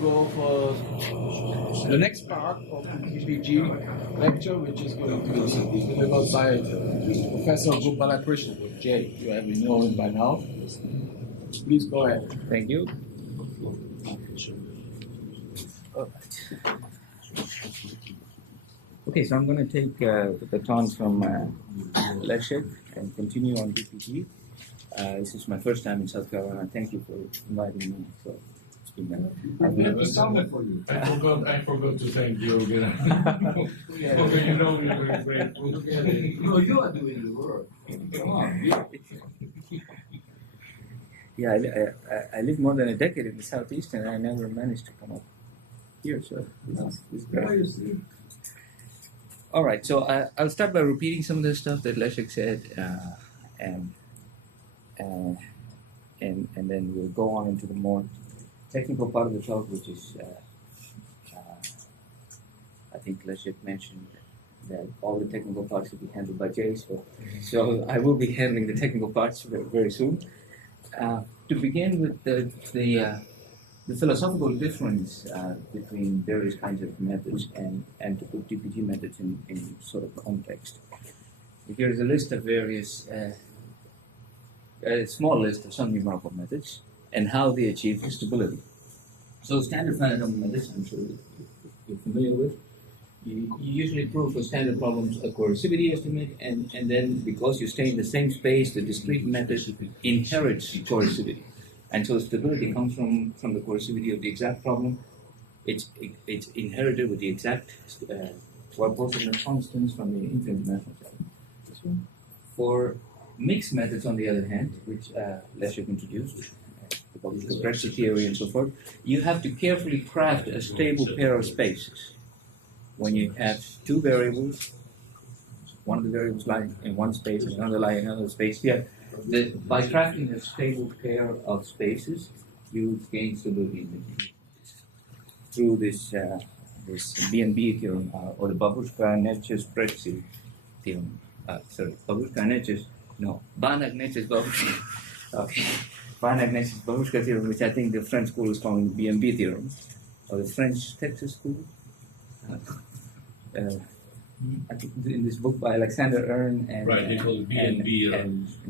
go for the next part of the DPG lecture, which is going to be delivered by Professor Gopalakrishnan. Jay, you have been known by now. Please go ahead. Thank you. Okay, so I'm going to take the baton from Leszek and continue on DPG. This is my first time in South Carolina. Thank you for inviting me. So it's been for you. I forgot to thank you again. You know we were grateful. No, you are doing the work. Come on. Yeah, I lived more than a decade in the Southeast, and I never managed to come up here. So this is great. All right, so I'll start by repeating some of the stuff that Leszek said, and then we'll go on into the more technical part of the talk, which is, I think Leszek mentioned that all the technical parts will be handled by Jay, so I will be handling the technical parts very, very soon. To begin with the philosophical difference between various kinds of methods and to put DPG methods in sort of context. Here is a list of various, a small list of some numerical methods and how they achieve stability. So standard finite number methods, I'm sure you're familiar with. You usually prove for standard problems a coercivity estimate, and then because you stay in the same space, the discrete method inherits coercivity. And so stability comes from the coercivity of the exact problem. It's inherited with the exact proportion of constants from the infinite mathematics. For mixed methods, on the other hand, which Leszek introduced, the complexity theory and so forth, you have to carefully craft a stable pair of spaces. When you have two variables, one of the variables lying in one space and another lying in another space, by crafting a stable pair of spaces, you gain stability through this BNB theorem, or the Babushka-Neches-Pretzi theorem. Banach-Neches-Babushka. Okay, Banach-Neches-Babushka theorem, which I think the French school is calling the BNB theorem, or the French Texas school. I think in this book by Alexander Ern and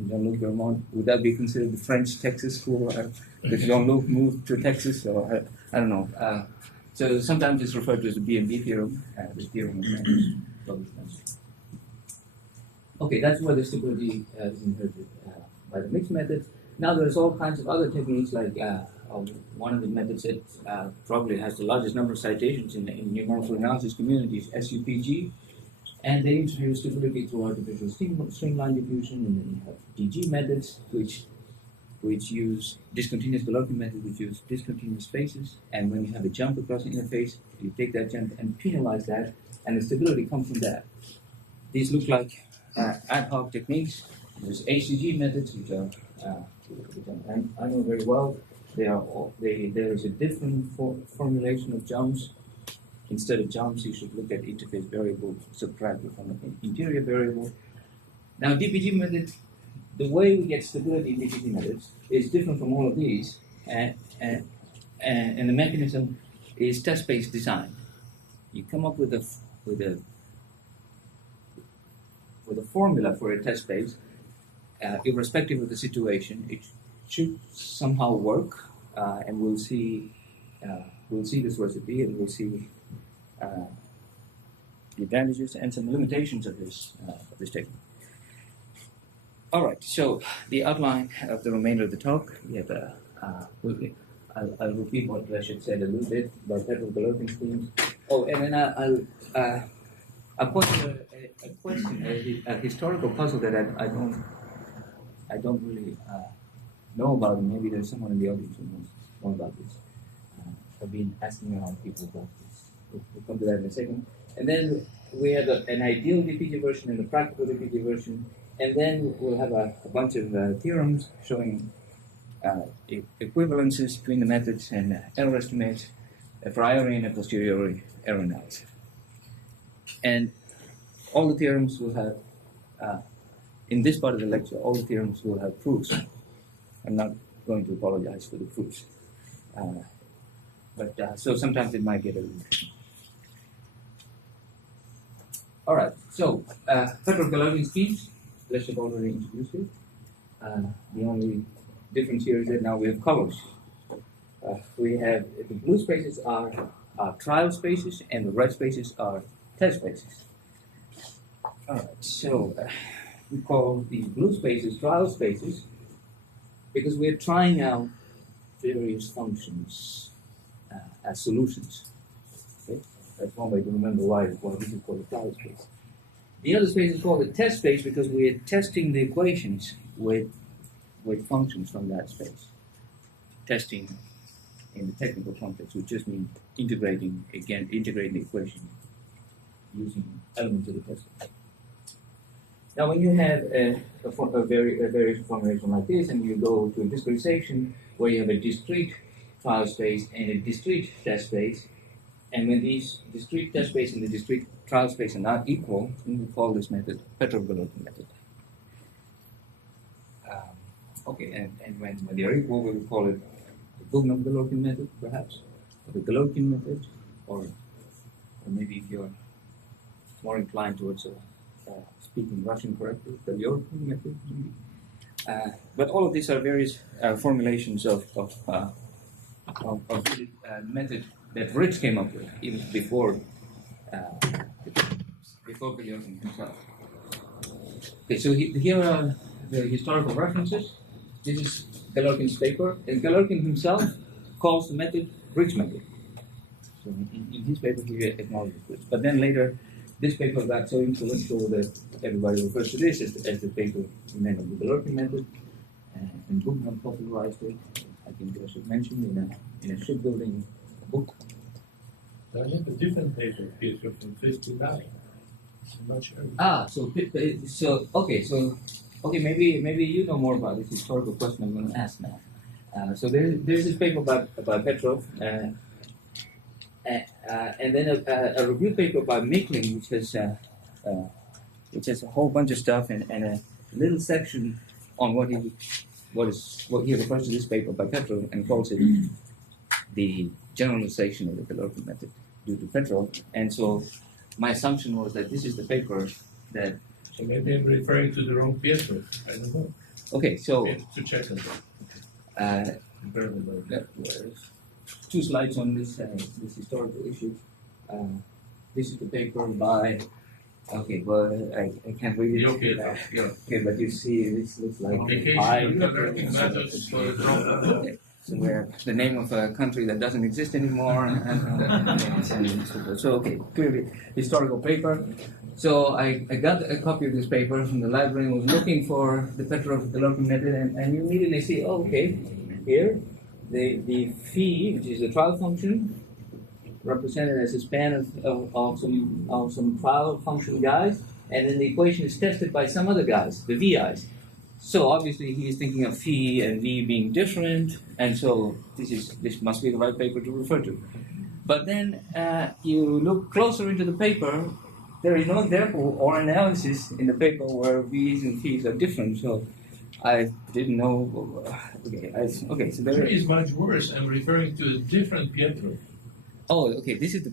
Jean-Luc Vermont, would that be considered the French Texas school? Did Jean-Luc moved to Texas? Or I don't know. So sometimes it's referred to as the BNB theorem, the theorem of Okay, that's where the stability is inherited by the mixed methods. Now there's all kinds of other techniques, like one of the methods that probably has the largest number of citations in numerical analysis communities, SUPG, and they introduce stability through artificial streamline diffusion, and then you have DG methods, which use discontinuous Galerkin method, which use discontinuous spaces, and when you have a jump across an interface, you take that jump and penalize that, and the stability comes from that. These look like ad hoc techniques. There's ACG methods, which I know very well. There is a different formulation of jumps. Instead of jumps, you should look at interface variable subtracted from an interior variable. Now, DPG method, the way we get stability in DPG methods is different from all of these, and the mechanism is test-based design. You come up with a formula for a test space, irrespective of the situation. It should somehow work, and we'll see this recipe, and we'll see the advantages and some limitations of this technique. All right, so the outline of the remainder of the talk. We have I'll repeat what Leszek said a little bit about Petrov-Galerkin schemes. Oh, and then I'll put a question, a historical puzzle that I don't really know about, and maybe there's someone in the audience who knows more about this. I've been asking around people about this. We'll come to that in a second. And then we have an ideal DPG version and a practical DPG version, and then we'll have a bunch of theorems showing equivalences between the methods and error estimates, a priori and a posteriori error analysis. And all the theorems will have, in this part of the lecture, all the theorems will have proofs. I'm not going to apologize for the proofs. But so sometimes it might get a little. All right. So Petrov-Galerkin schemes. Leszek already introduced it. The only difference here is that now we have colors. We have the blue spaces are trial spaces, and the red spaces are test spaces. All right. So we call the blue spaces trial spaces because we're trying out various functions as solutions. Okay? That's one way to remember why this is called a trial space. The other space is called a test space because we're testing the equations with functions from that space. Testing in the technical context would just mean integrating the equation using elements of the test space. Now, when you have a variation formulation like this, and you go to a discretization where you have a discrete trial space and a discrete test space, and when these discrete test space and the discrete trial space are not equal, we call this method Petrov-Galerkin method. And when they are equal, we will call it the Galerkin method, perhaps, or the Galerkin method, or maybe if you're more inclined towards speaking Russian correctly, the European method, maybe. But all of these are various formulations of method that Ritz came up with, even before Galerkin himself. Okay, so here are the historical references. This is Galerkin's paper, and Galerkin himself calls the method Ritz method. So in his paper he acknowledges this. But then later, this paper got so influential that everybody refers to this as the paper named the Galerkin method, and Gopalakrishnan popularized it. I think I should mention in a shipbuilding book. I have a different paper here from 59. It's much earlier. Okay, maybe you know more about this historical question I'm going to ask now. So there's this paper by Petrov, and then a review paper by Mikling, which has a whole bunch of stuff and a little section on what he refers to this paper by Petrov and calls it the generalization of the Galerkin method due to Petrov. And so my assumption was that this is the paper that. So maybe I'm referring to the wrong Pietro. I don't know. Okay, so. To check on that. Two slides on this historical issue. This is the paper by. Okay, well, I can't read it. Okay, but you see, this looks like. Okay. So where the name of a country that doesn't exist anymore, so okay, clearly historical paper. So I got a copy of this paper from the library and was looking for the Petrov-Galerkin method, and you immediately see, oh, okay, here the phi, which is the trial function, represented as a span of some trial function guys, and then the equation is tested by some other guys, the VI's. So obviously he is thinking of phi and v being different, and so this must be the right paper to refer to. But then you look closer into the paper, there is no example or analysis in the paper where v's and ph's are different. So I didn't know. Okay, so there is much worse. I'm referring to a different Pietro. Oh, okay. This is the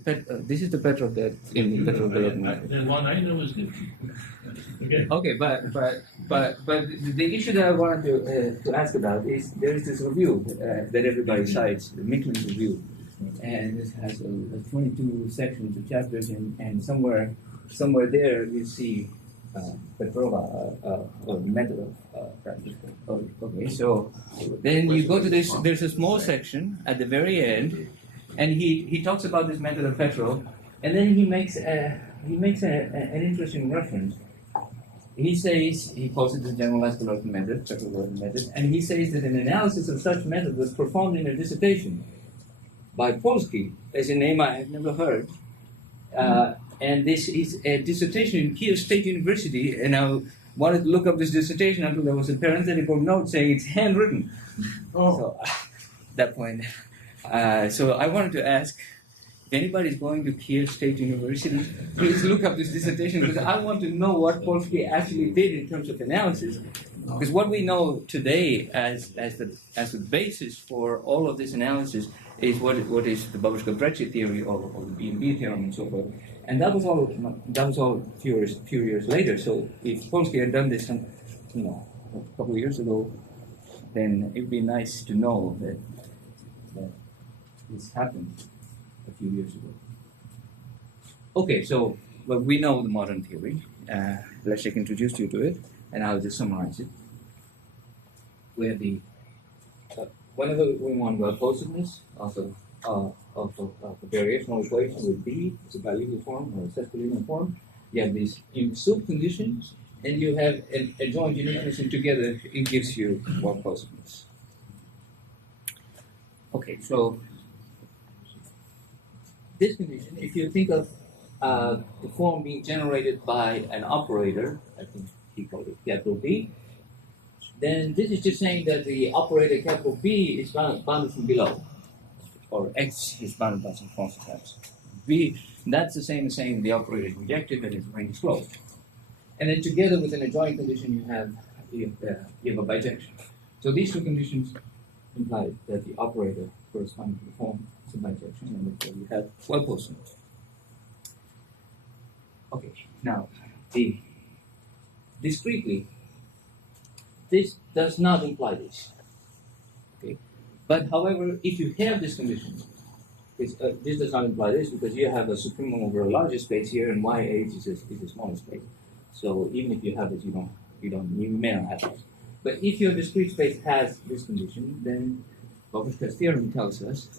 Petrov that in the Petrov-Galerkin. The one I know is different. Okay. Okay, but the issue that I wanted to ask about is there is this review that everybody cites, the Miklin review, and this has 22 sections of chapters, and somewhere there you see Petrova method of practice. Okay, so then you go to this. There's a small section at the very end. And he talks about this method of Petrov, and then he makes an interesting reference. He calls it the generalized Galerkin method, Petrov-Galerkin method, and he says that an analysis of such method was performed in a dissertation by Polsky, as a name I had never heard. And this is a dissertation in Kiev State University, and I wanted to look up this dissertation until there was a parenthetical note saying it's handwritten. So at that point. So I wanted to ask if anybody's going to Kiev State University, please look up this dissertation because I want to know what Polsky actually did in terms of analysis. Because what we know today as the basis for all of this analysis is what is the Babushka-Breccia theory or the B&B theorem and so forth. And that was all few years later. So if Polsky had done this, a couple of years ago, then it'd be nice to know that this happened a few years ago. Okay, so we know the modern theory. Leszek introduced you to it, and I'll just summarize it. We have whenever we want well-postedness of a variational equation with B, it's a bilingual form or a sesquilinear form, you have these in-soup conditions, and you have a joint uniqueness, and together it gives you well-postedness. Okay, so this condition, if you think of the form being generated by an operator, I think he called it capital B, then this is just saying that the operator capital B is bounded from below, or X is bounded by some constant X. B, that's the same as saying the operator is rejected and its range is closed. And then together with an adjoint condition, you have a bijection. So these two conditions imply that the operator corresponding to the form is a bijection, and therefore you have well-postedness. Okay, now, discretely, this does not imply this. Okay, but however, if you have this condition, this does not imply this because you have a supremum over a larger space here, and YH is a smaller space. So even if you have it, you may not have it. But if your discrete space has this condition, then Babushka's theorem tells us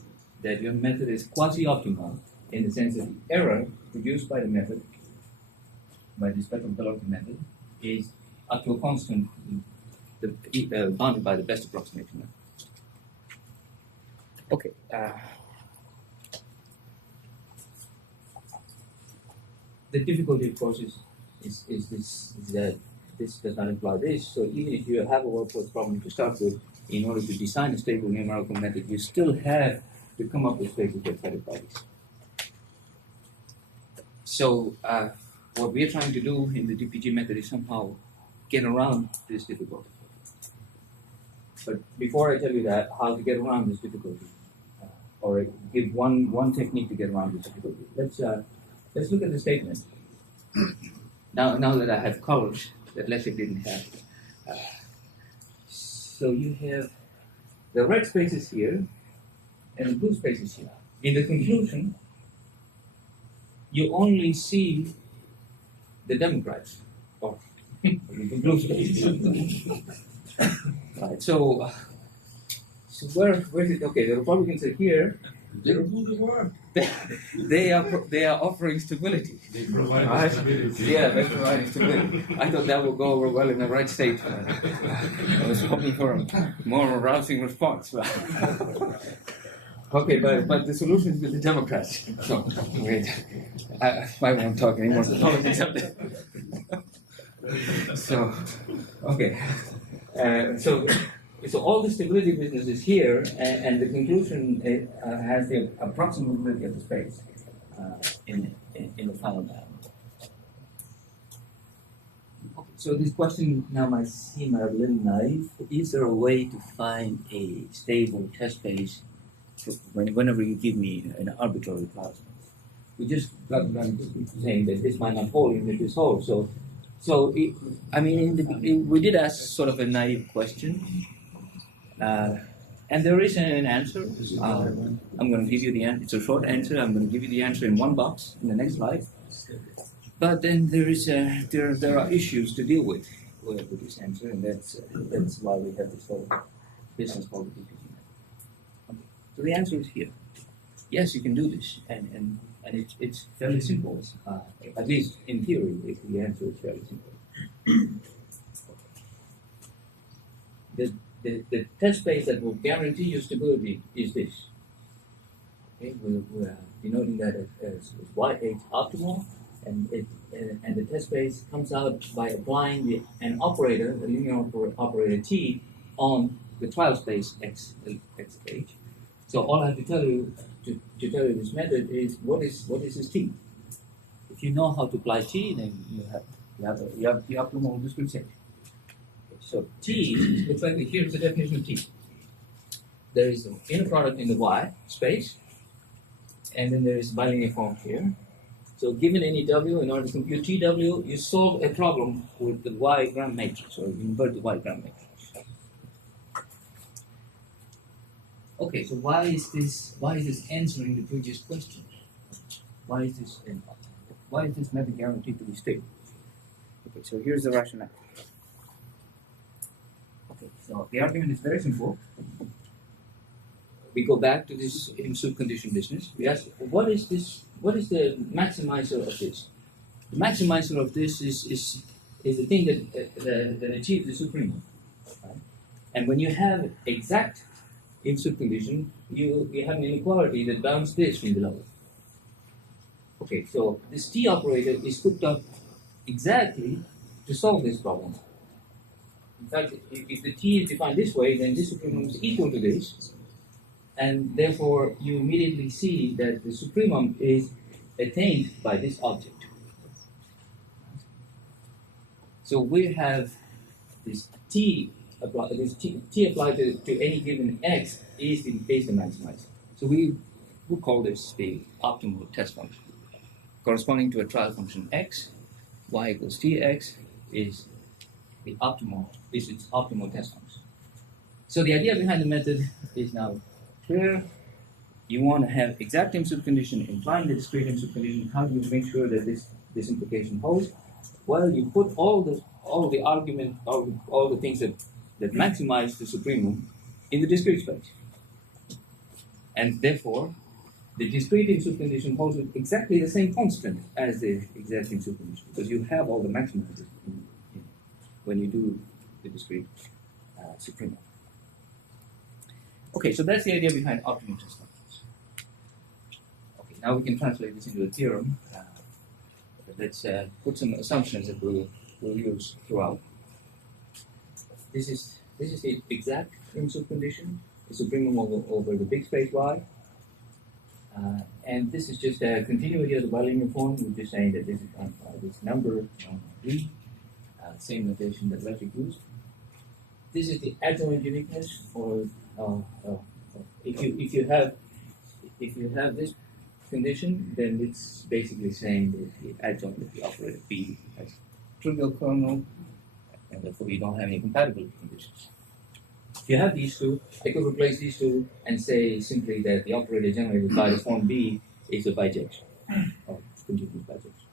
that your method is quasi-optimal in the sense that the error produced by the method, by this Petrov-Galerkin method, is up to a constant bounded by the best approximation method. Okay. The difficulty, of course, is that this does not imply this. So even if you have a well-posed problem to start with, in order to design a stable numerical method, you still have to come up with spaces that satisfy this. So what we're trying to do in the DPG method is somehow get around this difficulty. But before I tell you that, how to get around this difficulty, or give one technique to get around this difficulty, let's look at the statement. Now that I have colors that Leszek didn't have. So you have the red spaces here and the blue spaces here. In the conclusion, you only see the Democrats, or the blue spaces. Right. So where is it? Okay, the Republicans are here. They do the work. They are offering stability. They provide Right? stability. Yeah, they're providing stability. I thought that would go over well in the right state. I was hoping for a more arousing response. Okay, but the solution is with the Democrats. So, wait, I won't talk anymore. So, okay. So all the stability business is here, and the conclusion has the approximability of the space in the final bound. Okay, so this question now might seem a little naive. Is there a way to find a stable test space whenever you give me an arbitrary class? We just got done saying that this might not hold even if this holds. So we did ask sort of a naive question. And there is an answer. I'm going to give you the answer. It's a short answer. I'm going to give you the answer in one box in the next slide. But then there are issues to deal with this answer, and that's why we have this whole business called the DPG method. Okay. So the answer is here. Yes, you can do this, and it's fairly simple. At least in theory, the answer is fairly simple. The test space that will guarantee you stability is this. Okay, we're denoting that as YH optimal, and the test space comes out by applying an operator, the linear operator T, on the trial space XH. So all I have to tell you to tell you this method is what is this T. If you know how to apply T, then you have the optimal discretization. So T looks like here's the definition of T. there is the inner product in the Y space, and then there is bilinear form here. So given any W, in order to compute TW, you solve a problem with the Y gram matrix, or invert the Y gram matrix. Okay, so why is this answering the previous question? Why is this method guaranteed to be stable? Okay, so here's the rationale. Okay, so the argument is very simple. We go back to this in-soup condition business. We ask, what is this? What is the maximizer of this? The maximizer of this is the thing that achieves the supremum. Right? And when you have exact in-soup condition, you have an inequality that bounds this from below. Okay, so this T operator is cooked up exactly to solve this problem. In fact, if the T is defined this way, then this supremum is equal to this, and therefore you immediately see that the supremum is attained by this object. So we have this T applied to any given X is the maximizer. So we call this the optimal test function. Corresponding to a trial function X, Y equals Tx is its optimal test function. So the idea behind the method is now clear. You want to have exact in-soup condition implying the discrete in-soup condition. How do you make sure that this implication holds? Well, you put all the argument, all the things that maximize the supremum in the discrete space. And therefore, the discrete in-soup condition holds with exactly the same constant as the exact in-soup condition, because you have all the maximizers when you do the discrete supremum. Okay, so that's the idea behind optimal test functions. Okay, now we can translate this into a theorem. Let's put some assumptions that we'll use throughout. This is the exact in-soup condition, the supremum over the big space Y. And this is just a continuity of the bilinear form. We're just saying that this is this number V, same notation that Leipzig used. This is the adjoint uniqueness, or if you have this condition, then it's basically saying that the adjoint of the operator B has trivial kernel, and therefore you don't have any compatibility conditions. If you have these two, I could replace these two and say simply that the operator generated by the form B is a bijection, or continuous bijection.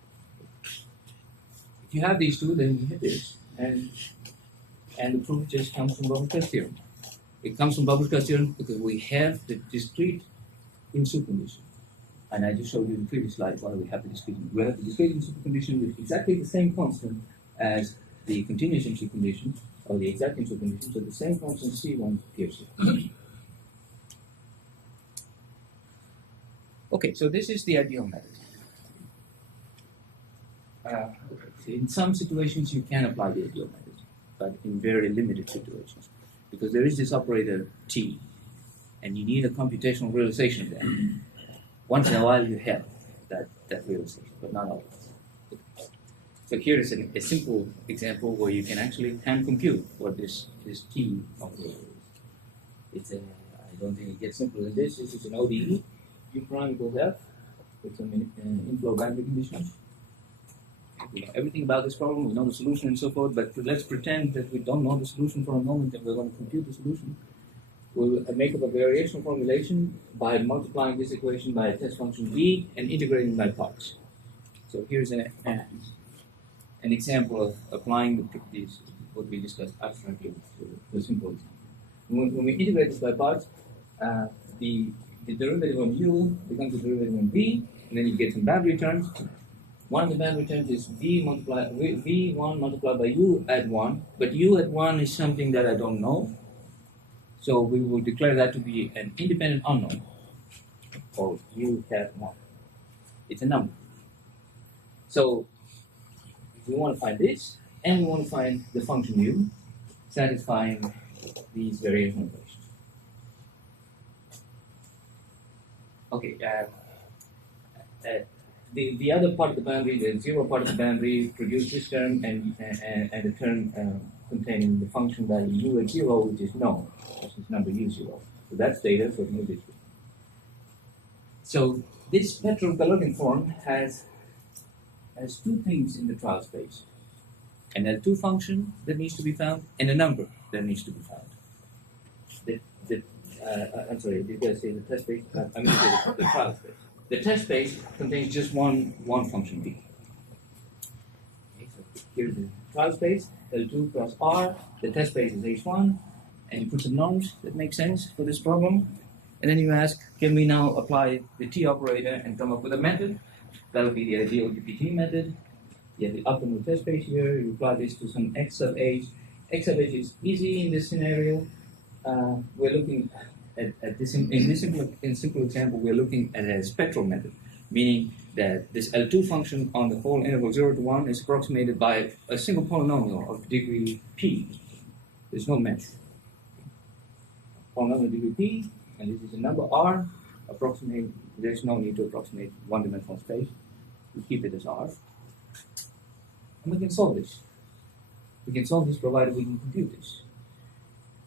If you have these two, then you hit this, and the proof just comes from Gopalakrishnan theorem. It comes from Gopalakrishnan theorem because we have the discrete in-soup condition. And I just showed you in the previous slide why we have the discrete. We have the discrete in-soup condition with exactly the same constant as the continuous in-soup condition, or the exact in-soup condition, so the same constant C1 appears here. Okay, so this is the ideal method. In some situations you can apply the ideal method, but in very limited situations, because there is this operator T, and you need a computational realization of that. Once in a while you have that realization, but not always. So here is a simple example where you can actually hand compute what this T operator is. I don't think it gets simpler than this. This is an ODE, U prime equals F, with some inflow boundary conditions. We know everything about this problem, we know the solution and so forth, but let's pretend that we don't know the solution for a moment and we're going to compute the solution. We'll make up a variational formulation by multiplying this equation by a test function V and integrating by parts. So here's an example of applying these, what we discussed abstractly, to a simple example. When we integrate this by parts, the derivative on U becomes the derivative on V, and then you get some boundary terms. One of the boundary terms is V1 multiplied by U at 1, but U at 1 is something that I don't know. So we will declare that to be an independent unknown, or U at 1. It's a number. So we want to find this, and we want to find the function U satisfying these variational equations. Okay, the other part of the boundary, the zero part of the boundary, produce this term and the term containing the function value U at 0, which is known, which is number U0. So that's data, so no issue. So this Petrov-Galerkin form has two things in the trial space. An L2 function that needs to be found, and a number that needs to be found. I'm sorry, did I say the test space? I'm going to say the trial space. The test space contains just one function p. Okay, so here's the trial space, L2 plus R. The test space is H1, and you put some norms that make sense for this problem. And then you ask, can we now apply the T operator and come up with a method? That would be the ideal DPG method. You have the optimal test space here. You apply this to some x sub h. X sub h is easy in this scenario. We're looking at this in simple example. We're looking at a spectral method, meaning that this L2 function on the whole interval 0 to 1 is approximated by a single polynomial of degree p. There's no mesh. Polynomial degree p, and this is a number r. Approximate. There's no need to approximate one-dimensional space. We keep it as r. And we can solve this. We can solve this provided we can compute this.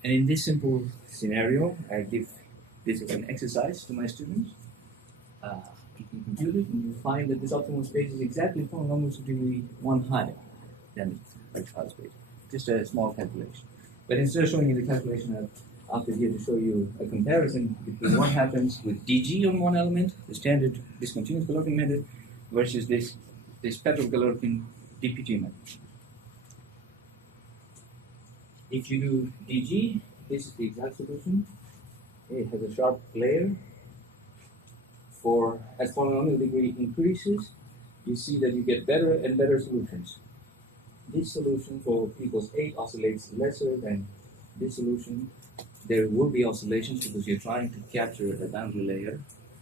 And in this simple scenario, I give this as an exercise to my students. You can compute it, and you find that this optimal space is exactly polynomials of degree 1 higher than the trial space. Just a small calculation. But instead of showing you the calculation, I've opted here to show you a comparison between what happens with DG on one element, the standard discontinuous Galerkin method, versus this Petrov-Galerkin DPG method. If you do DG, this is the exact solution. It has a sharp layer. As polynomial degree increases, you see that you get better and better solutions. This solution for p equals 8 oscillates lesser than this solution. There will be oscillations because you're trying to capture a boundary layer.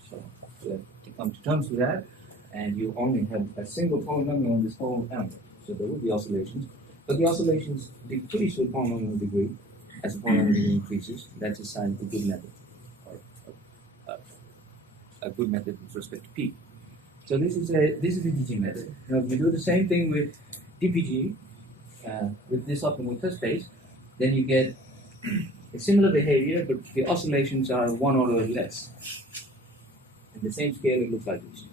So you have to come to terms with that. And you only have a single polynomial on this whole element. So there will be oscillations. But the oscillations decrease with polynomial degree as the polynomial degree increases. That's a sign of a good method, or a good method with respect to p. So this is the DPG method. Now, if we do the same thing with DPG, with this optimal test space, then you get a similar behavior, but the oscillations are 1 order less. And the same scale, it looks like this.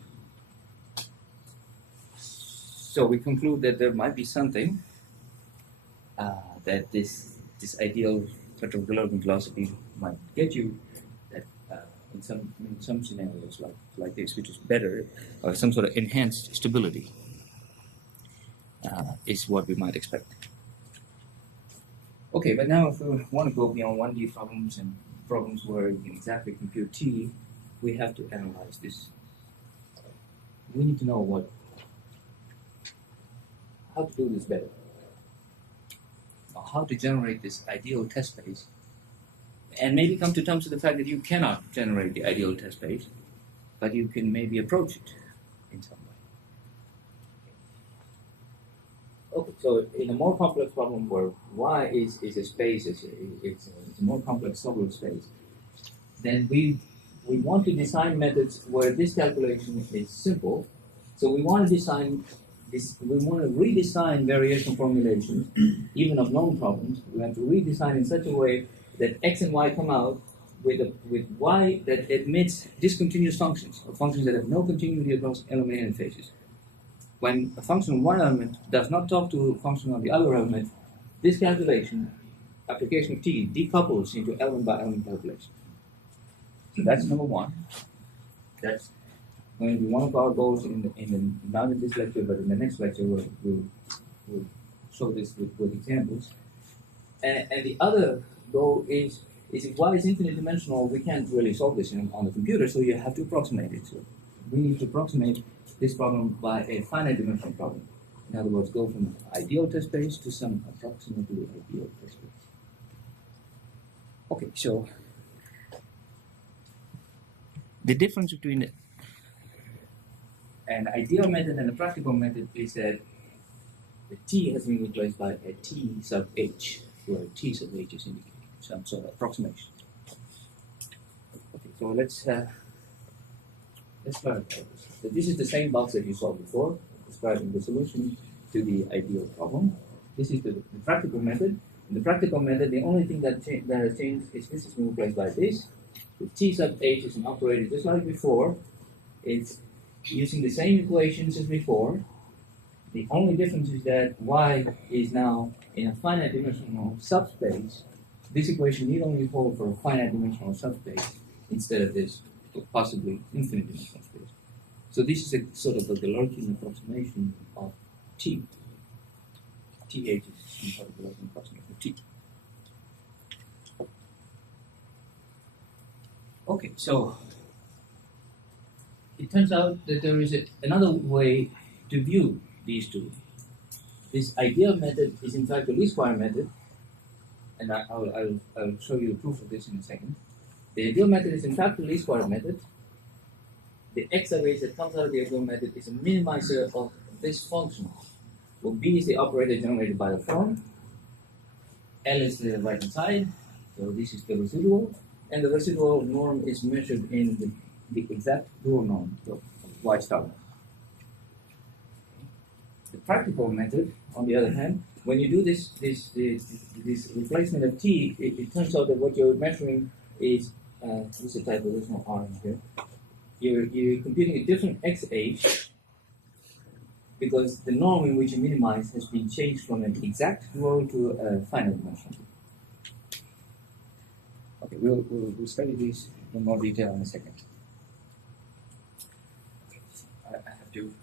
So we conclude that there might be something that this ideal Petrov-Galerkin philosophy might get you, that in some scenarios like this, which is better, or some sort of enhanced stability, is what we might expect. Okay, but now if we want to go beyond 1D problems and problems where you can exactly compute T, we have to analyze this. We need to know how to do this better. Or how to generate this ideal test space, and maybe come to terms with the fact that you cannot generate the ideal test space, but you can maybe approach it in some way. Okay, so in a more complex problem where Y is a space, it's a more complex solvable space, then we want to design methods where this calculation is simple. So we want to design we want to redesign variational formulations, even of known problems. We have to redesign in such a way that x and y come out with y that admits discontinuous functions, or functions that have no continuity across element interfaces. When a function on one element does not talk to a function on the other element, this calculation, application of T, decouples into element by element calculation. So that's number one. That's going to be one of our goals not in this lecture, but in the next lecture, we'll show this with examples. And the other goal is if y is infinite dimensional, we can't really solve this on the computer, so you have to approximate it. So we need to approximate this problem by a finite dimensional problem. In other words, go from ideal test space to some approximately ideal test space. Okay, so the difference between an ideal method and a practical method is that the T has been replaced by a T sub H, where T sub H is indicating some sort of approximation. Okay, so let's clarify this. So this is the same box that you saw before, describing the solution to the ideal problem. This is the practical method. In the practical method, the only thing that has changed is this is replaced by this. The T sub H is an operator just like before. It's using the same equations as before. The only difference is that Y is now in a finite dimensional subspace. This equation need only hold for a finite dimensional subspace instead of this possibly infinite dimensional space. So this is a sort of a Galerkin approximation of T. TH is some sort of Galerkin approximation of T. Okay, so it turns out that there is another way to view these two. This ideal method is in fact the least square method, and I'll show you the proof of this in a second. The ideal method is in fact the least square method. The x sub h that comes out of the ideal method is a minimizer of this function. Well, B is the operator generated by the form, L is the right hand side, so this is the residual, and the residual norm is measured in the exact dual norm of Y star. The practical method, on the other hand, when you do this replacement of T, it turns out that what you're measuring is this is a type of there's no R in here. You're computing a different XH because the norm in which you minimize has been changed from an exact dual to a finite dimension. Okay, we'll study this in more detail in a second. I have to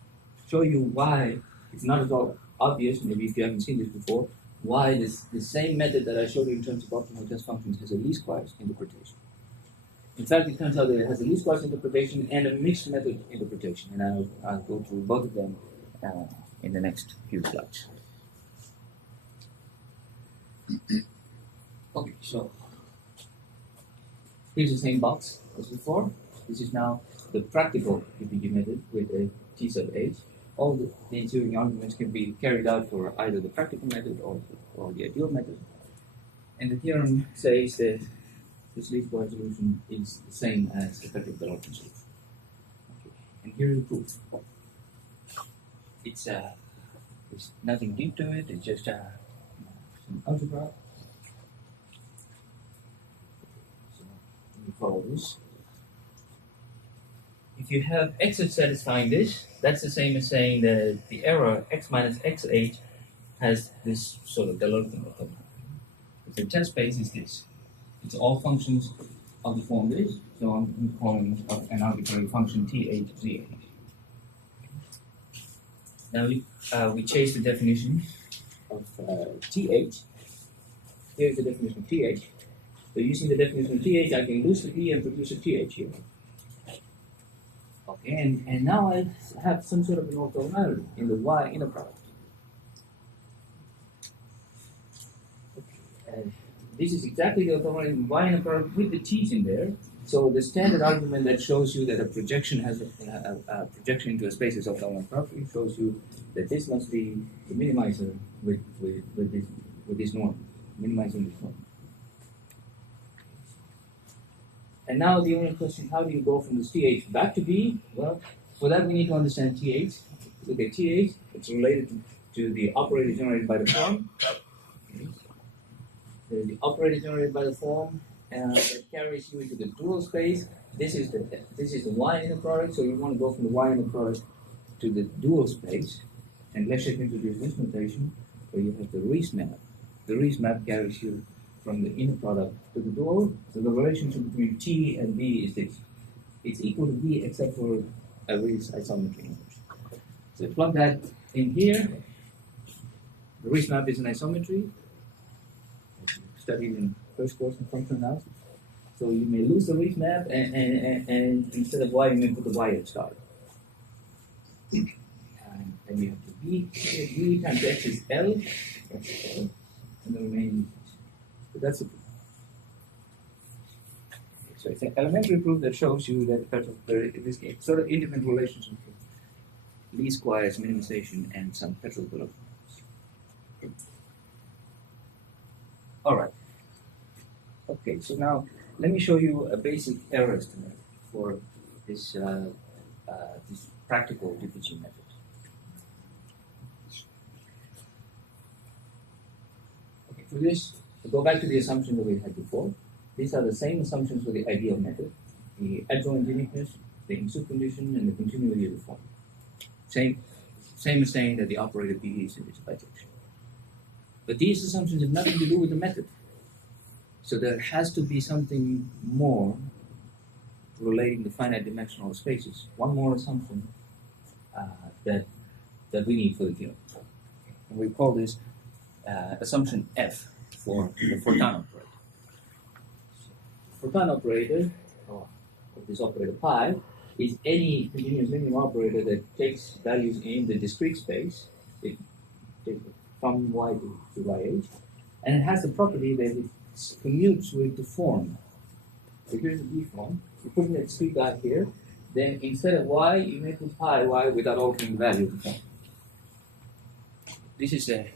show you why it's not at all obvious, maybe if you haven't seen this before, why the same method that I showed you in terms of optimal test functions has a least squares interpretation. In fact, it turns out that it has a least squares interpretation and a mixed method interpretation, and I'll go through both of them in the next few slides. Okay, so here's the same box as before. This is now the practical DPG method with a T sub h. All the ensuing arguments can be carried out for either the practical method or the ideal method. And the theorem says that this least square solution is the same as the practical Galerkin solution. Okay. And here is the proof. It's there's nothing deep to it, it's just some algebra. So let me follow this. If you have x satisfying this, that's the same as saying that the error x minus xh has this sort of Galerkin method. The test space is this. It's all functions of the form this, so I'm calling an arbitrary function thzh. Now we change the definition of th. Here's the definition of th. So using the definition of th, I can lose the e and produce a th here. Okay, and now I have some sort of an orthogonality in the y inner product. Okay, this is exactly the orthogonality in y inner product with the t's in there. So the standard argument that shows you that a projection has a projection into a space is orthogonal property shows you that this must be the minimizer with this norm, minimizing this norm. And now the only question, how do you go from this th back to b? Well, for that we need to understand th. Look at th, it's related to the operator generated by the form. Okay. The operator generated by the form that carries you into the dual space. This is the y inner product, so you want to go from the y inner product to the dual space. And let's just introduce this notation where you have the Rees map. The Rees map carries you from the inner product to the dual. So the relationship between T and B is this. It's equal to B except for a Rees isometry. So plug that in here. The Rees map is an isometry. Studied in first course in functional analysis. So you may lose the Rees map and instead of Y you may put the Y at start. And you have to B times X is L, that's L, and the remaining. So that's it. So it's an elementary proof that shows you that in this case, sort of independent relationship with least squares, minimization, and some Petrov-Galerkin. All right. Okay, so now let me show you a basic error estimate for this this practical DPG method. For this, to go back to the assumption that we had before, these are the same assumptions for the ideal method: the adjoint uniqueness, the in-suit condition, and the continuity of the form. Same as saying that the operator PE is bijection. But these assumptions have nothing to do with the method. So there has to be something more relating to finite dimensional spaces. One more assumption that we need for the theorem. And we call this assumption F for the Fortan operator. Fortan operator, or this operator pi, is any continuous linear operator that takes values in the discrete space from y to yh, and it has the property that it commutes with the form. So here's the B form. You put in a discrete guy here, then instead of y, you may put pi y without altering the value of the form. This is a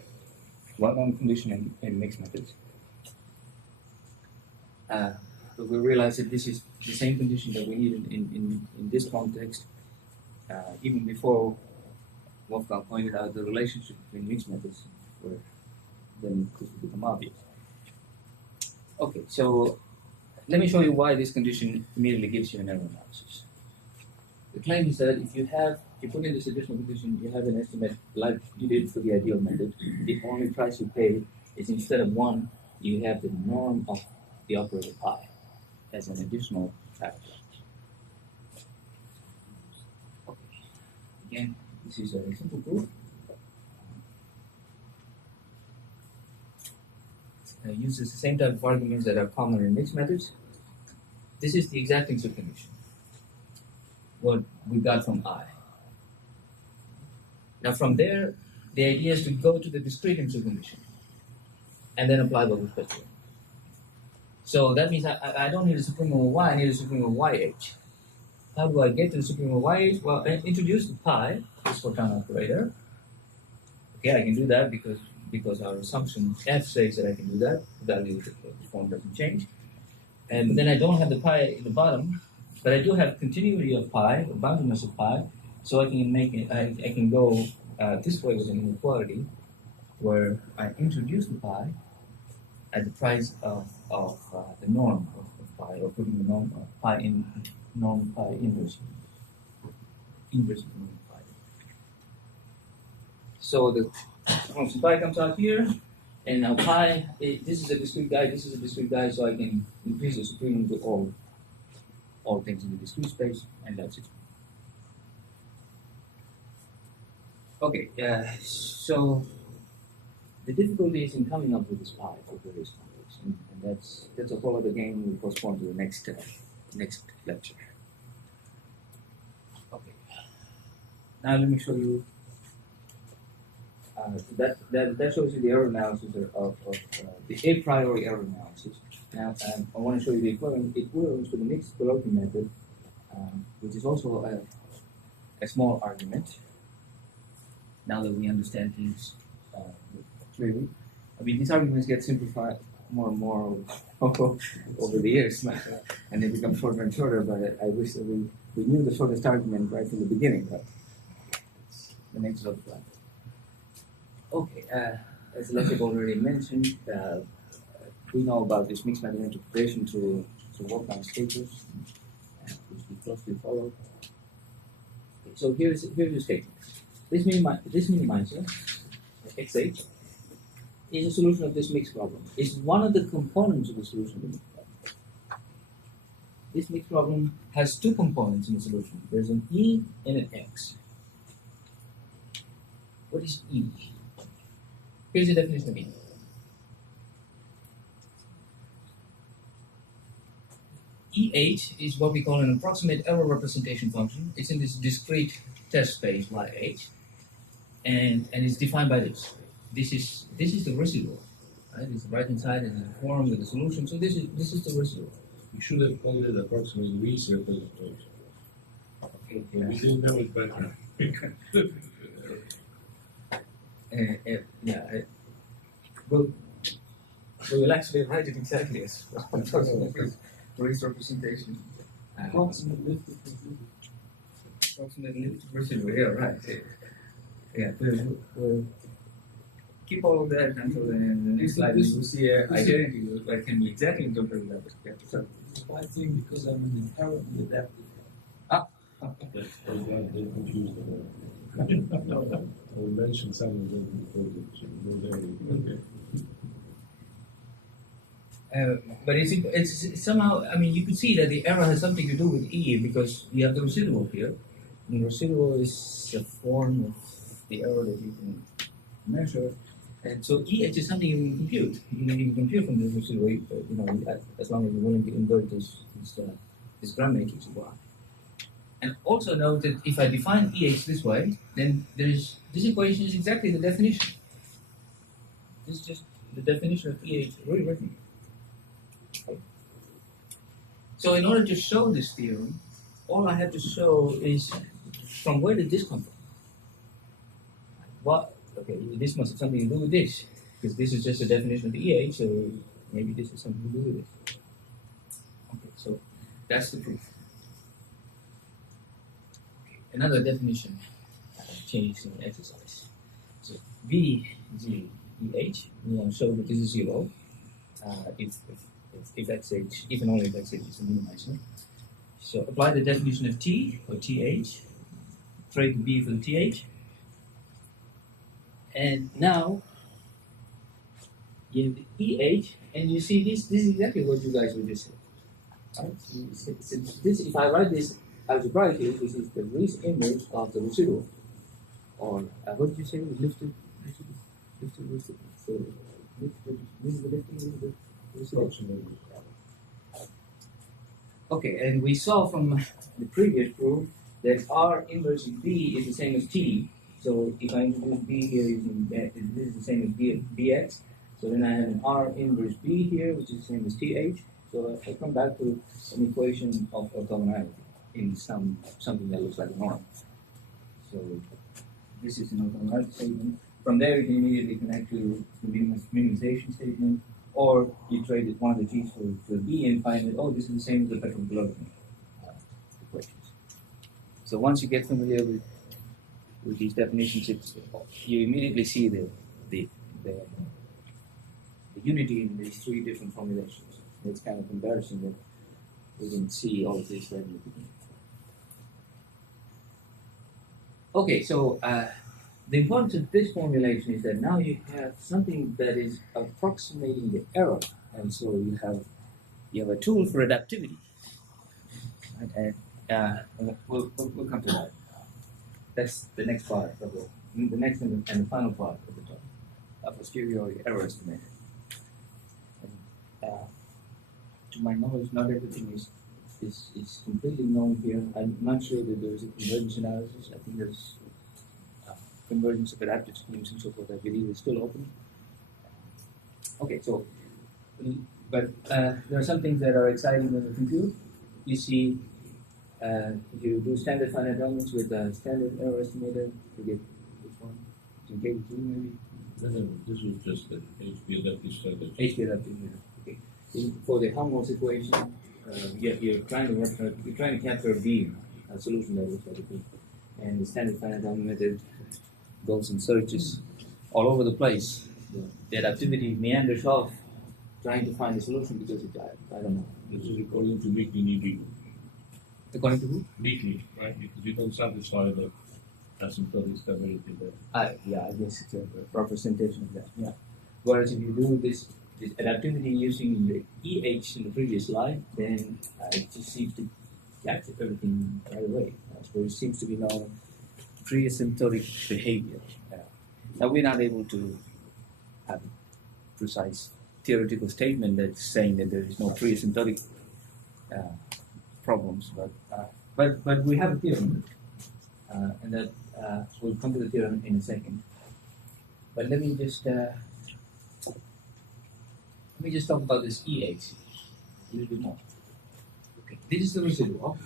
well-known condition in mixed methods. But we realize that this is the same condition that we need in this context, even before Wolfgang pointed out the relationship between mixed methods, where then this will become obvious. Okay, so let me show you why this condition immediately gives you an error analysis. The claim is that if you put in this additional condition, you have an estimate like you did for the ideal method. The only price you pay is, instead of 1, you have the norm of the operator pi as an additional factor. Okay. Again, this is a simple proof. It uses the same type of arguments that are common in mixed methods. This is the exact in-suit condition, what we got from I. Now from there, the idea is to go to the discrete in-suit condition and then apply what was specified. So that means I don't need a supremum of y, I need a supremum of yh. How do I get to the supremum of yh? Well, I introduce the pi, this Fortan operator. Okay, I can do that because our assumption F says that I can do that. The value of the form doesn't change. But then I don't have the pi in the bottom, but I do have continuity of pi, or boundedness of pi, so I can make it. I can go this way with an inequality, where I introduce the pi at the price of the norm of pi, or putting the norm of pi in norm pi inverse of norm pi. So the function pi comes out here, and now pi, this is a discrete guy, this is a discrete guy, so I can increase the supremum to all things in the discrete space, and that's it. Okay, so the difficulty is in coming up with this pi for various numbers, and that's a whole other game we'll postpone to the next lecture. Okay, now let me show you. That shows you the error analysis of the a priori error analysis. Now I want to show you the equivalence to the mixed Galerkin method, which is also a small argument. Now that we understand things clearly, I mean, these arguments get simplified more and more over the years, and they become shorter and shorter. But I wish that we knew the shortest argument right from the beginning. But it's the nature of life. Okay, as Leszek already mentioned, we know about this mixed method interpretation through Wolfgang's papers, which we closely follow. Okay, so here's the statement. This minimizer, xh, is a solution of this mixed problem. It's one of the components of the solution of the mixed problem. This mixed problem has two components in the solution. There's an E and an X. What is E? Here's the definition of E. EH is what we call an approximate error representation function. It's in this discrete test space YH, and it's defined by this. This is the residual, right? It's the right hand side and the form with the solution. So this is the residual. You should have called it approximate reset as opposed. Okay. We didn't know it better. We will actually write it exactly as raised representation. Approximately residual. Yeah, right. Yeah. keep all of that until the next slide. You will see an identity that can be exactly interpreted that way. So, I think because I'm an inherently adaptive. That's why they confused the I'll mention some of them before the but it's somehow, I mean, you could see that the error has something to do with E because you have the residual here. And the residual is a form of the error that you can measure. And so EH is something you can compute. You can compute from the residual, as long as you're willing to invert this gram matrix Y. And also note that if I define EH this way, then this equation is exactly the definition. This is just the definition of EH rewritten. Okay. So in order to show this theorem, all I have to show is from where did this come from? What? Okay, this must have something to do with this, because this is just a definition of the EH, so maybe this has something to do with it. Okay, so that's the proof. Another definition changed in the exercise. So VGEH, we now show that this is 0 if XH, if and only if XH is a minimizer. So apply the definition of T or TH, trade the B for the TH, and now you have the EH, and you see this is exactly what you guys were just saying. Right? This, if I write this algebraically, this is the Rees inverse of the residual. Or what did you say? Lifted residual. So this is the lifting residual. Okay, and we saw from the previous proof that R inverse of B is the same as T. So if I introduce B here using that, this is the same as BX. So then I have an R inverse B here, which is the same as TH. So I come back to an equation of orthogonality in something that looks like a norm. So this is an orthogonality statement. From there, you can immediately connect to the minimization statement, or you trade one of the T's for B and find that, oh, this is the same as the Petrov-Galerkin equations. So once you get familiar with these definitions, you immediately see the unity in these three different formulations. It's kind of embarrassing that we didn't see all of this right in the beginning. Okay, so the importance of this formulation is that now you have something that is approximating the error, and so you have a tool for adaptivity. Right? And we'll come to that. That's the next part of the next and the final part of the talk, a posteriori error estimator. And, to my knowledge, not everything is completely known here. I'm not sure that there's a convergence analysis. I think there's convergence of adaptive schemes and so forth. I believe is still open. Okay, so, but there are some things that are exciting when you compute. You see, if you do standard finite elements with a standard error estimator, you get this one, KV2 maybe. No, this was just the HP adaptive standard. HP adaptive, okay. For the Helmholtz equation, you're trying to capture a beam, a solution that looks like a beam, and the standard finite element method goes and searches all over the place. The adaptivity meanders off, trying to find a solution because I don't know. This is according to DPG. According to who? DPG, right? Because you don't satisfy the asymptotic stability there. Yeah, I guess it's a representation of that. Yeah. Whereas if you do this adaptivity using the EH in the previous slide, then it just seems to capture everything right away. So it seems to be known pre-asymptotic behavior. Now we're not able to have a precise theoretical statement that's saying that there is no pre-asymptotic problems, but we have a theorem, and that we'll come to the theorem in a second. But let me just talk about this EH a little bit more. Okay, this is the residual.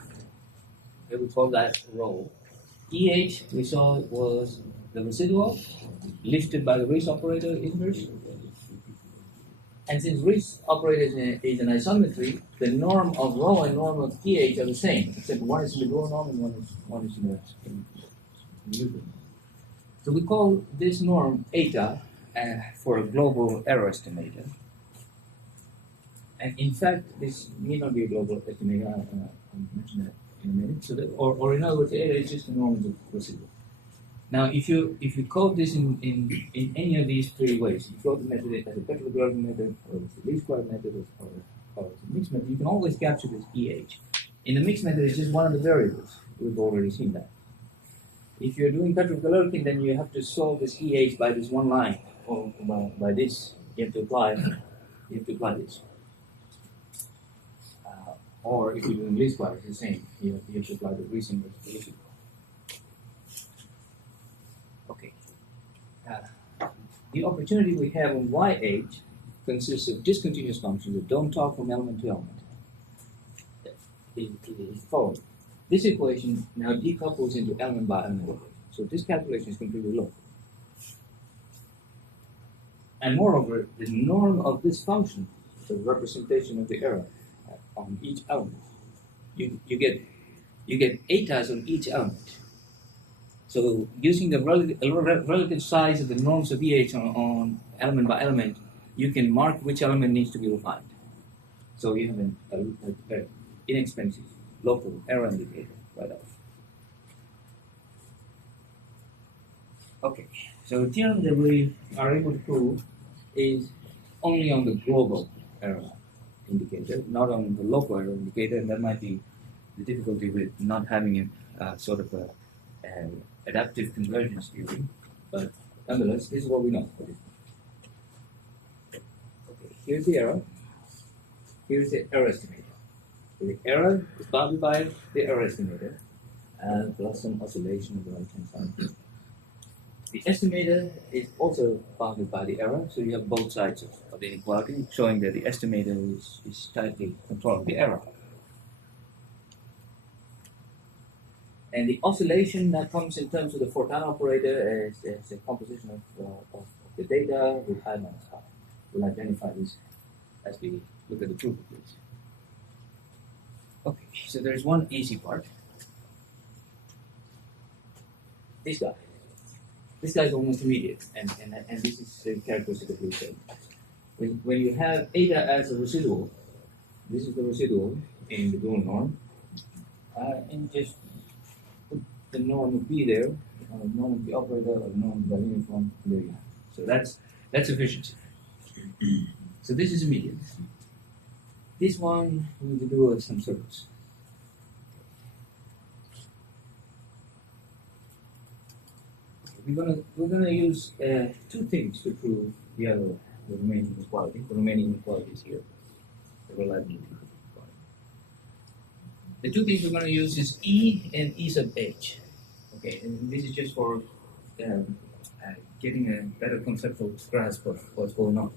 Okay, we call that rho. EH we saw was the residual lifted by the Rees operator inverse. And since Rees operator is an isometry, the norm of rho and norm of EH are the same, except one is in the rho norm and one is in the Newton. So we call this norm eta, for a global error estimator. And in fact, this need not be a global estimator. I'll mention that in a minute. So that, or in other words, the error is just a normal residual. Now, if you code this in any of these three ways, you code the method as a Petrov-Galerkin method, or as a least square method, or as a mixed method, you can always capture this EH. In the mixed method, it's just one of the variables. We've already seen that. If you're doing Petrov-Galerkin, then you have to solve this EH by this one line, or by this. You have to apply this. Or if you're doing least square, it's the same. You have to apply the recent residual. Okay. The opportunity we have on YH consists of discontinuous functions that don't talk from element to element. It is following. This equation now decouples into element by element. So this calculation is completely local. And moreover, the norm of this function, the representation of the error on each element, you get etas on each element. So using the relative size of the norms of EH on element by element, you can mark which element needs to be refined. So you have an inexpensive local error indicator right off. Okay, so the theorem that we are able to prove is only on the global error indicator, not on the local error indicator, and that might be the difficulty with not having a sort of a adaptive convergence theory, but nonetheless, this is what we know. Okay, here's the error. Here's the error estimator. So the error is bounded by the error estimator, plus some oscillation on the right-hand side. The estimator is also bounded by the error, so you have both sides of the inequality, showing that the estimator is tightly controlling the error. And the oscillation that comes in terms of the Fortin operator is a composition of the data with I minus I. We'll identify this as we look at the proof of this. Okay, so there's one easy part. This guy. This guy is almost immediate, and this is a characteristic of research. When you have eta as a residual, this is the residual in the dual norm, and just put the norm of B there, norm of the operator, or norm of the uniform, there you have. So that's efficiency. So this is immediate. This one we need to do some circles. We're gonna use two things to prove the remaining inequality. The remaining inequalities here, the reliability inequality. The two things we're gonna use is E and E sub H. Okay, and this is just for getting a better conceptual grasp of what's going on.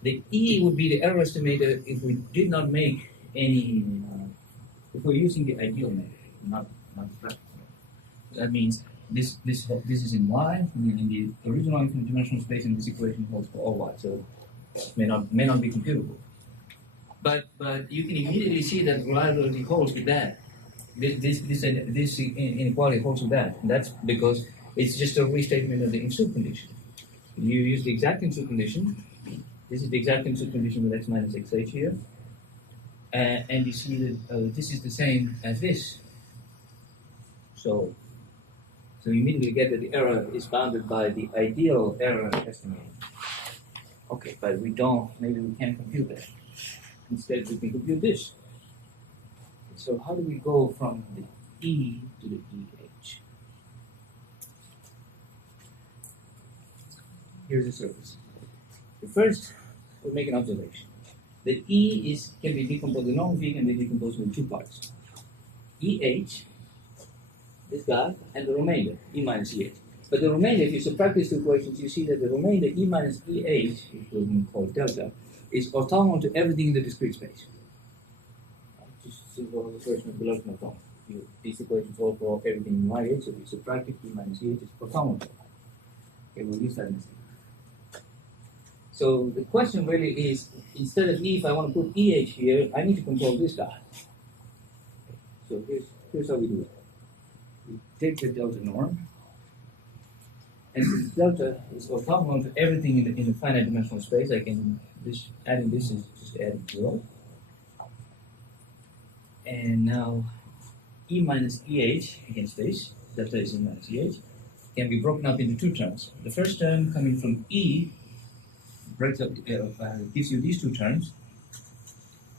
The E would be the error estimator if we did not make any. If we're using the ideal method, not the practical method. That means. This is in Y, in the original infinite dimensional space, and this equation holds for all Y, so it may not be computable. But you can immediately see that reliability holds with that. This inequality holds with that, and that's because it's just a restatement of the in-soup condition. You use the exact in-soup condition. This is the exact in-soup condition with x minus xh here, and you see that this is the same as this. So you immediately get that the error is bounded by the ideal error estimator. Okay, but maybe we can't compute that. Instead, we can compute this. So how do we go from the E to the EH? Here's the surface. First, we'll make an observation. The E can be decomposed, the norm V can be decomposed into two parts. EH, this guy, and the remainder, E minus EH. But the remainder, if you subtract these two equations, you see that the remainder, E minus EH, which we'll call delta, is orthogonal to everything in the discrete space. Just simple expression of Galerkin orthogonal. These equations all for everything in YH, so if you subtract it, E minus EH is orthogonal to that. Okay, we'll use that instead. So the question really is, instead of E, if I want to put EH here, I need to control this guy. So here's how we do it. We take the delta norm, And since delta is orthogonal to everything in the finite dimensional space, I can adding this is just adding 0. And now E minus EH against this, delta is E minus EH, can be broken up into two terms. The first term coming from E breaks up, gives you these two terms,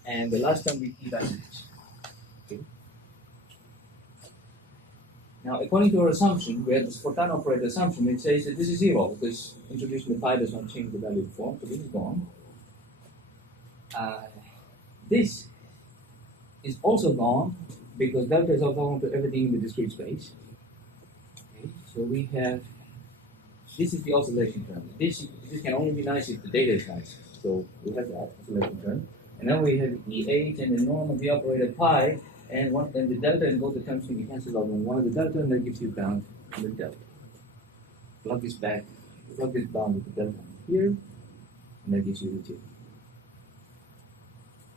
and the last term we keep as it is. Okay. Now, according to our assumption, we have this Fortan operator assumption. It says that this is 0 because introducing the pi does not change the value of form, so this is gone. This is also gone because delta is orthogonal to everything in the discrete space. Okay, so we have, this is the oscillation term. This can only be nice if the data is nice. So we have that oscillation term. And then we have EH and the norm of the operator pi, and the delta and both the terms can be cancelled out on one of the delta, and that gives you bound to the delta. Plug this back, plug this bound with the delta here, and that gives you the 2.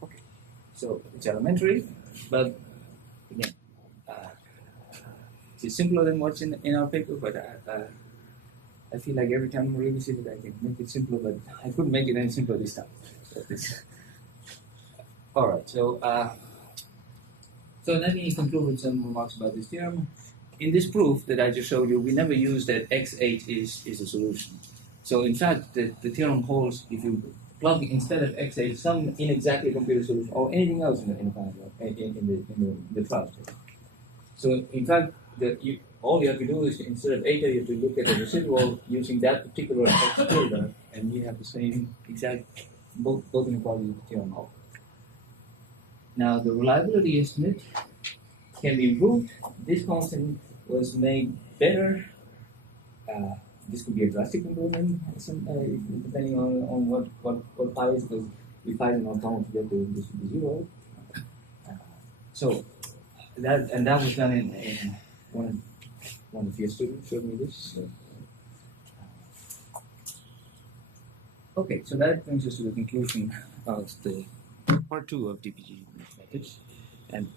Okay, so it's elementary, but again, it's simpler than what's in our paper, but I feel like every time I revisit it, I can make it simpler, but I couldn't make it any simpler this time. So all right, so let me conclude with some remarks about this theorem. In this proof that I just showed you, we never use that X8 is a solution. So in fact, the theorem holds if you plug instead of X8 some inexactly computed solution or anything else in the trial state. So in fact, all you have to do is instead of eta, you have to look at the residual using that particular X tilde, and you have the same exact both inequalities of the theorem hold. Now, the reliability estimate can be improved. This constant was made better. This could be a drastic improvement, depending on what pi is, because if pi is not common to get to this would be 0. So that was done in one of your students showed me this. So. Okay, so that brings us to the conclusion of the part 2 of DPG methods, and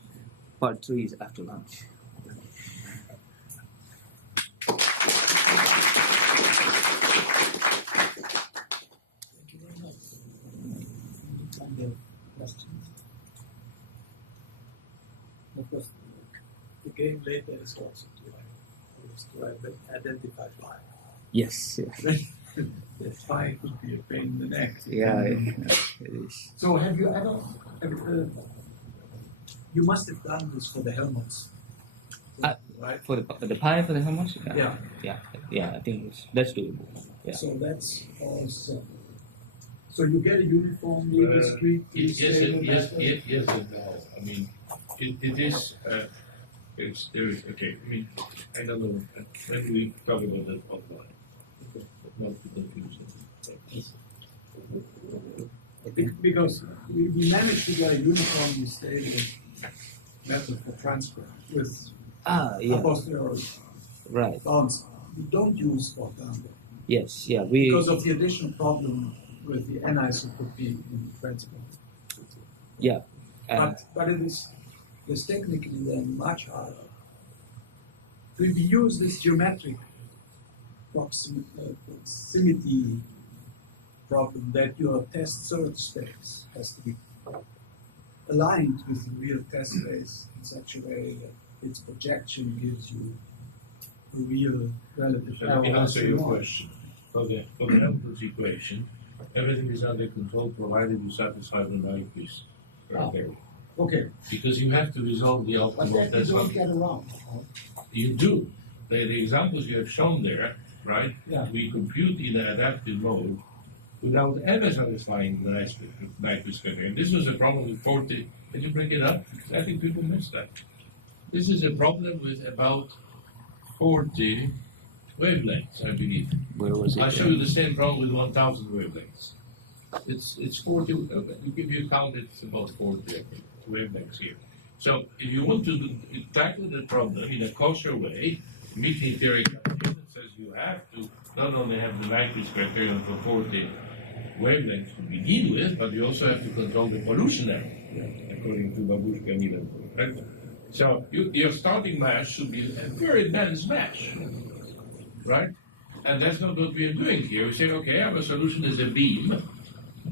part 3 is after lunch. Thank you very much. And questions? Of course, the game later is also to identify pi. Yes. The pi could be a pain in the neck. Yeah, it is. So have you ever, you must have done this for the Helmholtz, right? For the pi for the Helmholtz? Yeah. I think that's doable. Yeah. So that's also. So you get a uniformly discrete. Yes and no. I mean, it is. Okay. I mean, I don't know when we talk about that offline. Not to confuse it. Because we managed to get a uniformly stable method for transfer with a posteriori Right. bounds. We don't use Fortan Yes. Yeah. because of the additional problem with the anisotropy in principle. Yeah. But it is technically then much harder. We use this geometric proximity problem that your test search space has to be aligned with the real test space in such a way that its projection gives you a real relative So let me error. answer your question. For the Helmholtz equation, everything is under control provided you satisfy the Nyquist criteria. Okay, Because you have to resolve the but optimal. that you That's don't what get around. you do. The examples you have shown there, right? Yeah. We compute in the adaptive mode without ever satisfying the Nyquist criteria. This was a problem with 40. Can you bring it up? I think people miss that. This is a problem with about 40 wavelengths, I believe. Where was it? I'll show you the same problem with 1,000 wavelengths. It's 40. If you count, it's about 40 I think, wavelengths here. So if you want to tackle the problem in a kosher way, meeting theory says you have to not only have the Nyquist criterion for 40 wavelengths to begin with, but you also have to control the pollution area, according to Babushka and Milan. Right? So your starting mesh should be a very dense mesh, right? And that's not what we are doing here. We say, okay, our solution is a beam.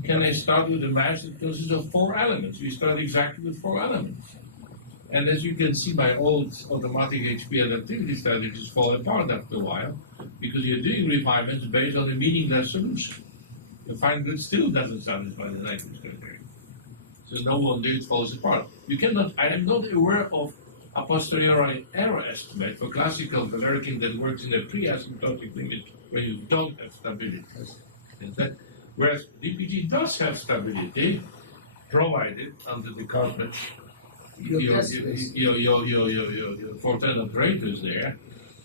Can I start with a mass that consists of 4 elements? We start exactly with 4 elements. And as you can see, my old automatic HP adaptivity strategies fall apart after a while because you're doing refinements based on a meaningless solution. The fine good still doesn't satisfy the Nyquist criteria. So no wonder it falls apart. You cannot, I am not aware of a posteriori error estimate for classical Galerkin that works in a pre-asymptotic limit where you don't have stability. Whereas DPG does have stability, provided under the carpet your Fortin operators there.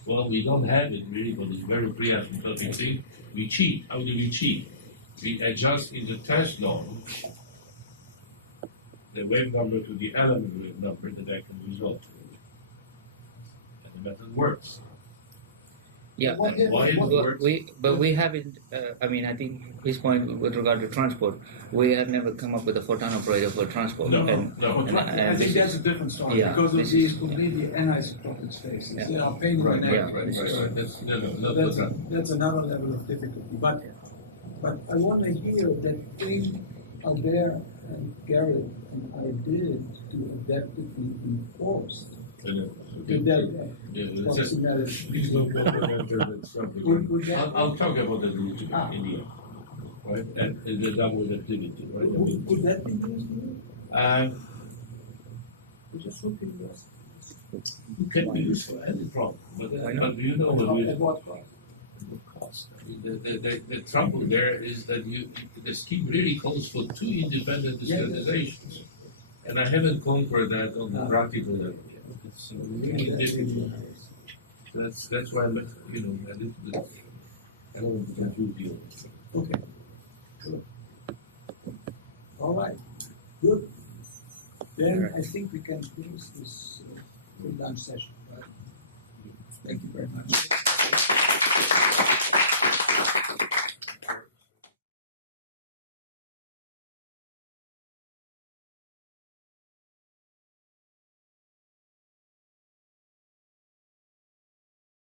Well, we don't have it really for this very pre-asymptotic thing. We cheat. How do we cheat? We adjust in the test norm the wave number to the element wave number that I can resolve. And the method works. Yeah, What if- Why it works? we haven't. I mean, I think his point with regard to transport, we have never come up with a photon operator for transport. No, and, no. and- I and think this that's is- a different story Yeah, because of this these is- completely anisotropic spaces. Yeah. They are pain Right, dynamic. right. That's, no, That's another level of difficulty. But I want to hear that thing Albert and Garrett and I did to adaptively enforce the delta. Please don't go there. I'll talk about that a little bit in the end. Right? And the double adaptivity, right? I mean, Could that be used here? Just look at this. it can be used for any problem, but do you know what we At what cost? cost? I mean, the trouble there is that the scheme really calls for 2 independent discretizations. And I haven't conquered that on the practical level yet. It's really difficult. That's why I'm, a little bit, I don't want to confuse you. Okay. Good. All right. Good. Then I think we can close this lunch session. Right? Thank you very much.